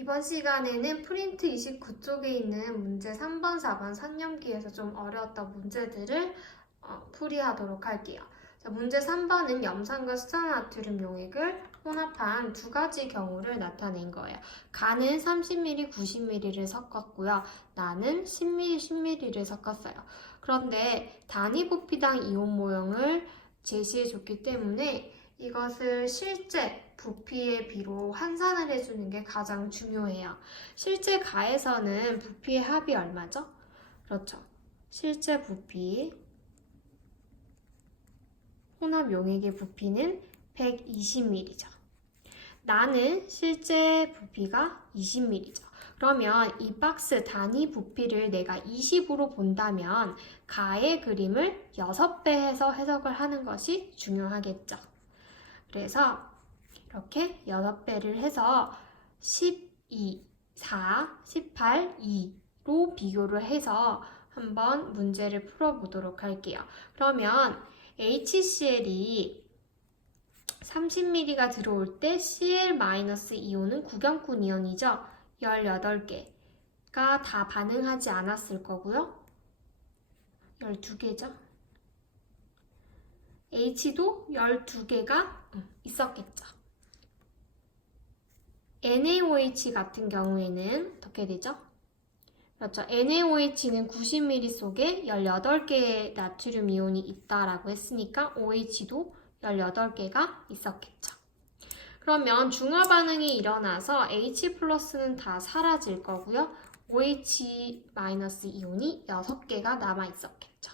이번 시간에는 프린트 29쪽에 있는 문제 3번, 4번 선념기에서 좀 어려웠던 문제들을 풀이하도록 할게요. 자, 문제 3번은 염산과 수산나트륨 용액을 혼합한 두 가지 경우를 나타낸 거예요. 가는 30ml, 90ml를 섞었고요. 나는 10ml, 10ml를 섞었어요. 그런데 단위 부피당 이온 모형을 제시해줬기 때문에 이것을 실제 부피의 비로 환산을 해주는 게 가장 중요해요. 실제 가에서는 부피의 합이 얼마죠? 그렇죠. 실제 부피, 혼합 용액의 부피는 120ml죠. 나는 실제 부피가 20ml죠. 그러면 이 박스 단위 부피를 내가 20으로 본다면 가의 그림을 6배 해서 해석을 하는 것이 중요하겠죠. 그래서 이렇게 6배를 해서 12, 4, 18, 2로 비교를 해서 한번 문제를 풀어보도록 할게요. 그러면 HCl이 30ml가 들어올 때 Cl-이온은 구경꾼 이온이죠. 18개가 다 반응하지 않았을 거고요. 12개죠. H도 12개가 있었겠죠. NaOH 같은 경우에는 어떻게 되죠? 그렇죠. NaOH는 90ml 속에 18개의 나트륨 이온이 있다라고 했으니까 OH도 18개가 있었겠죠. 그러면 중화 반응이 일어나서 H+는 다 사라질 거고요. OH- 이온이 6개가 남아 있었겠죠.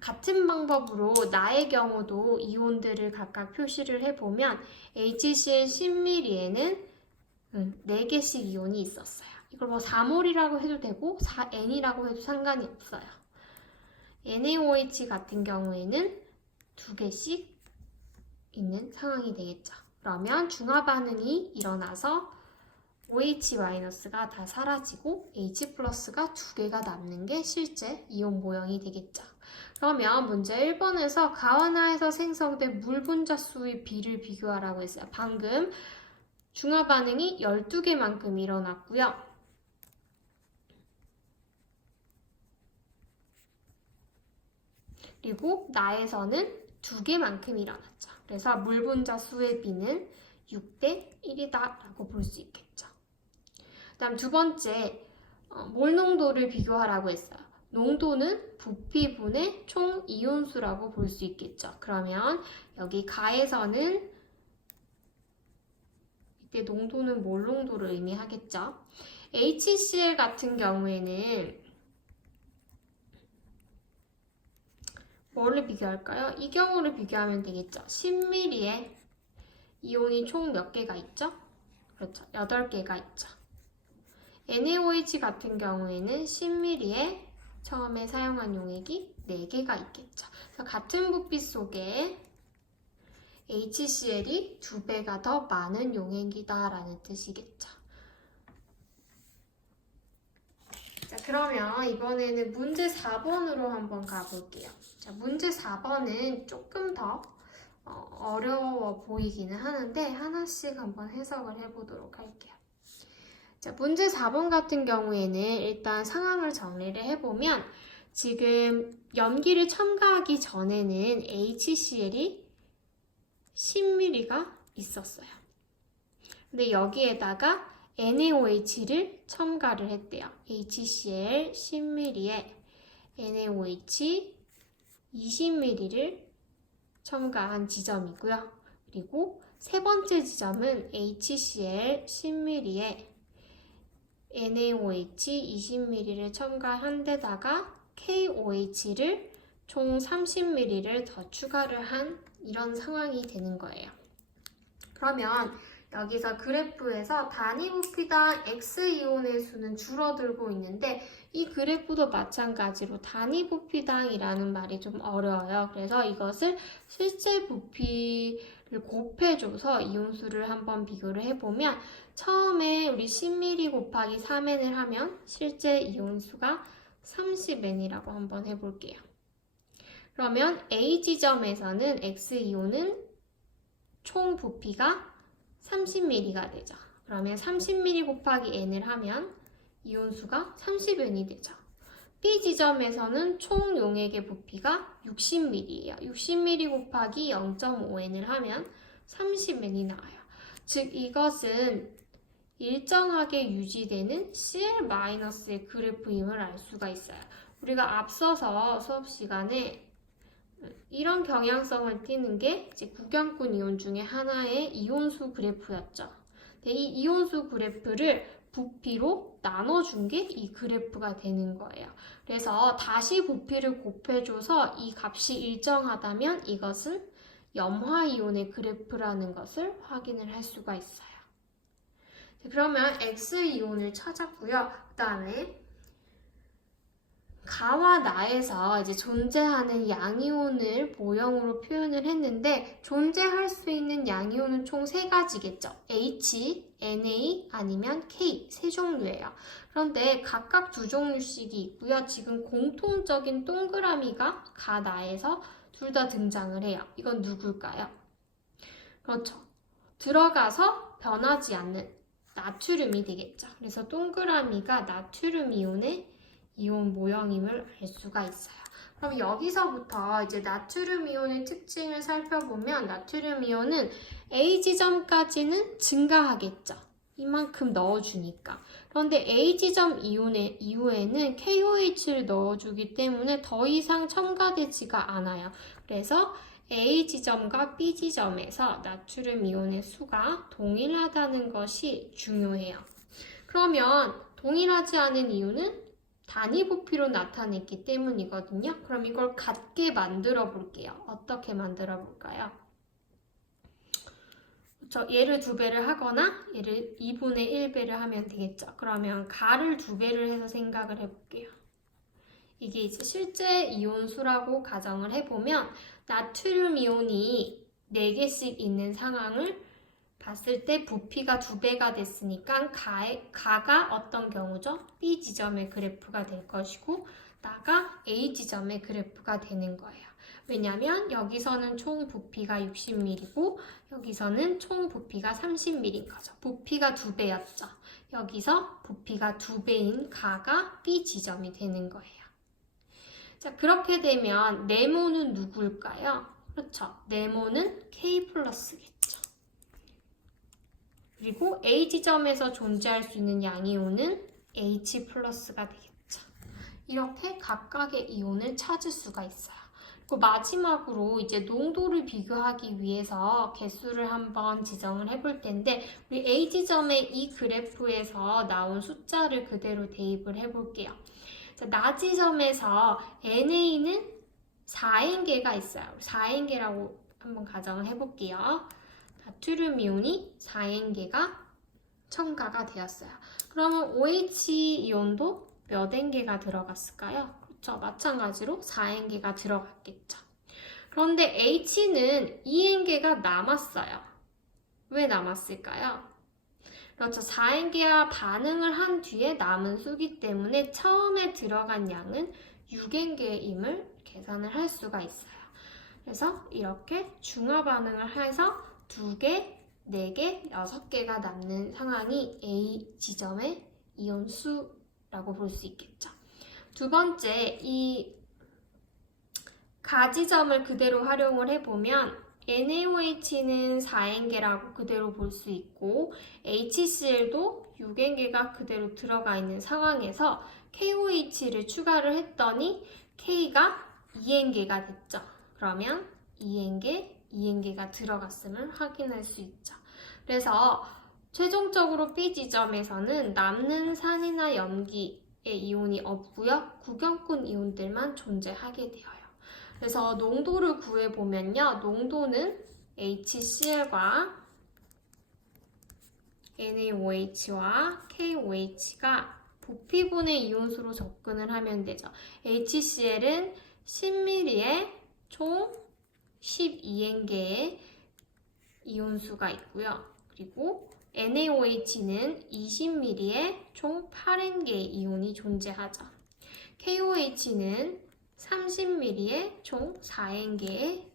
같은 방법으로 나의 경우도 이온들을 각각 표시를 해보면 HCl 10ml에는 4개씩 이온이 있었어요. 이걸 뭐 4몰이라고 해도 되고 4N이라고 해도 상관이 없어요. NaOH 같은 경우에는 2개씩 있는 상황이 되겠죠. 그러면 중화 반응이 일어나서 OH-가 다 사라지고 H+가 2개가 남는 게 실제 이온 모형이 되겠죠. 그러면 문제 1번에서 가와나에서 생성된 물 분자수의 비를 비교하라고 했어요. 방금 중화 반응이 12개만큼 일어났고요. 그리고 나에서는 2개만큼 일어났죠. 그래서 물 분자수의 비는 6대 1이다라고 볼 수 있겠죠. 다음 두 번째, 몰 농도를 비교하라고 했어요. 농도는 부피분의 총 이온수라고 볼 수 있겠죠. 그러면 여기 가에서는 이때 농도는 몰 농도를 의미하겠죠. HCl 같은 경우에는 뭐를 비교할까요? 이 경우를 비교하면 되겠죠. 10ml에 이온이 총 몇 개가 있죠? 그렇죠. 8개가 있죠. NaOH 같은 경우에는 10ml에 처음에 사용한 용액이 4개가 있겠죠. 그래서 같은 부피 속에 HCl이 2배가 더 많은 용액이다 라는 뜻이겠죠. 자, 그러면 이번에는 문제 4번으로 한번 가볼게요. 자, 문제 4번은 조금 더 어려워 보이기는 하는데 하나씩 한번 해석을 해보도록 할게요. 자, 문제 4번 같은 경우에는 일단 상황을 정리를 해보면 지금 염기를 첨가하기 전에는 HCl이 10ml가 있었어요. 근데 여기에다가 NaOH를 첨가를 했대요. HCl 10ml에 NaOH 20ml를 첨가한 지점이고요. 그리고 세 번째 지점은 HCl 10ml에 NaOH 20ml를 첨가한 데다가 KOH를 총 30ml를 더 추가를 한 이런 상황이 되는 거예요. 그러면 여기서 그래프에서 단위 부피당 X이온의 수는 줄어들고 있는데 이 그래프도 마찬가지로 단위 부피당이라는 말이 좀 어려워요. 그래서 이것을 실제 부피를 곱해줘서 이온수를 한번 비교를 해보면 처음에 우리 10ml 곱하기 3n을 하면 실제 이온수가 30n이라고 한번 해볼게요. 그러면 A 지점에서는 X이온은 총 부피가 30ml가 되죠. 그러면 30ml 곱하기 n을 하면 이온수가 30n이 되죠. B 지점에서는 총 용액의 부피가 60ml예요. 60ml 곱하기 0.5n을 하면 30n이 나와요. 즉 이것은 일정하게 유지되는 Cl-의 그래프임을 알 수가 있어요. 우리가 앞서서 수업 시간에 이런 경향성을 띠는 게 이제 구경꾼 이온 중에 하나의 이온수 그래프였죠. 근데 이 이온수 그래프를 부피로 나눠준 게 이 그래프가 되는 거예요. 그래서 다시 부피를 곱해줘서 이 값이 일정하다면 이것은 염화이온의 그래프라는 것을 확인을 할 수가 있어요. 그러면 X이온을 찾았고요. 그 다음에 가와 나에서 이제 존재하는 양이온을 모형으로 표현을 했는데 존재할 수 있는 양이온은 총 3가지겠죠. H, Na 아니면 K 세 종류예요. 그런데 각각 2종류씩이 있고요. 지금 공통적인 동그라미가 가 나에서 둘 다 등장을 해요. 이건 누굴까요? 그렇죠. 들어가서 변하지 않는 나트륨이 되겠죠. 그래서 동그라미가 나트륨 이온의 이온 모형임을 알 수가 있어요. 그럼 여기서부터 이제 나트륨 이온의 특징을 살펴보면 나트륨 이온은 A 지점까지는 증가하겠죠. 이만큼 넣어주니까. 그런데 A 지점 이후에는 KOH를 넣어주기 때문에 더 이상 첨가되지가 않아요. 그래서 A 지점과 B 지점에서 나트륨 이온의 수가 동일하다는 것이 중요해요. 그러면 동일하지 않은 이유는 단위 부피로 나타냈기 때문이거든요. 그럼 이걸 같게 만들어 볼게요. 어떻게 만들어 볼까요? 얘를 2배를 하거나 얘를 2분의 1배를 하면 되겠죠. 그러면 가를 2배를 해서 생각을 해볼게요. 이게 이제 실제 이온수라고 가정을 해보면 나트륨 이온이 4개씩 있는 상황을 봤을 때 부피가 2배가 됐으니까 가가 어떤 경우죠? B 지점의 그래프가 될 것이고 나가 A 지점의 그래프가 되는 거예요. 왜냐면 여기서는 총 부피가 60ml고 여기서는 총 부피가 30ml인 거죠. 부피가 2배였죠. 여기서 부피가 2배인 가가 B 지점이 되는 거예요. 자, 그렇게 되면 네모는 누굴까요? 그렇죠. 네모는 K 플러스겠죠. 그리고 A 지점에서 존재할 수 있는 양이온은 H 플러스가 되겠죠. 이렇게 각각의 이온을 찾을 수가 있어요. 그리고 마지막으로 이제 농도를 비교하기 위해서 개수를 한번 지정을 해볼 텐데 우리 A 지점의 이 그래프에서 나온 숫자를 그대로 대입을 해볼게요. 자, 나 지점에서 NA는 4N개가 있어요. 4N개라고 한번 가정을 해볼게요. 나트륨 이온이 4N개가 첨가가 되었어요. 그러면 OH 이온도 몇 N개가 들어갔을까요? 그렇죠. 마찬가지로 4N개가 들어갔겠죠. 그런데 H는 2N개가 남았어요. 왜 남았을까요? 그렇죠. 4N개와 반응을 한 뒤에 남은 수기 때문에 처음에 들어간 양은 6N개임을 계산을 할 수가 있어요. 그래서 이렇게 중화 반응을 해서 2개, 4개, 6개가 남는 상황이 A 지점의 이온 수라고 볼 수 있겠죠. 두 번째, 이 가 지점을 그대로 활용을 해보면 NaOH는 4N개라고 그대로 볼 수 있고 HCl도 6N개가 그대로 들어가 있는 상황에서 KOH를 추가를 했더니 K가 2N개가 됐죠. 그러면 2N개가 들어갔음을 확인할 수 있죠. 그래서 최종적으로 B 지점에서는 남는 산이나 염기의 이온이 없고요. 구경꾼 이온들만 존재하게 되어요. 그래서 농도를 구해보면요. 농도는 HCl과 NaOH와 KOH가 부피분의 이온수로 접근을 하면 되죠. HCl은 10ml에 총 12N개의 이온수가 있고요. 그리고 NaOH는 20ml에 총 8N개의 이온이 존재하죠. KOH는 30ml에 총 4N개의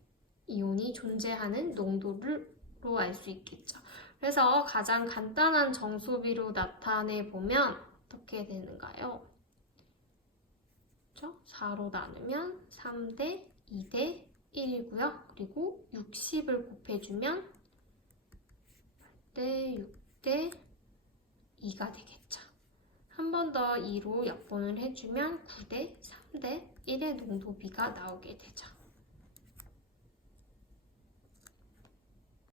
이온이 존재하는 농도로 알 수 있겠죠. 그래서 가장 간단한 정수비로 나타내 보면 어떻게 되는가요? 4로 나누면 3대 2대 1이고요. 그리고 60을 곱해주면 8대 6대 2가 되겠죠. 한 번 더 2로 약분을 해주면 9대 3대 1의 농도비가 나오게 되죠.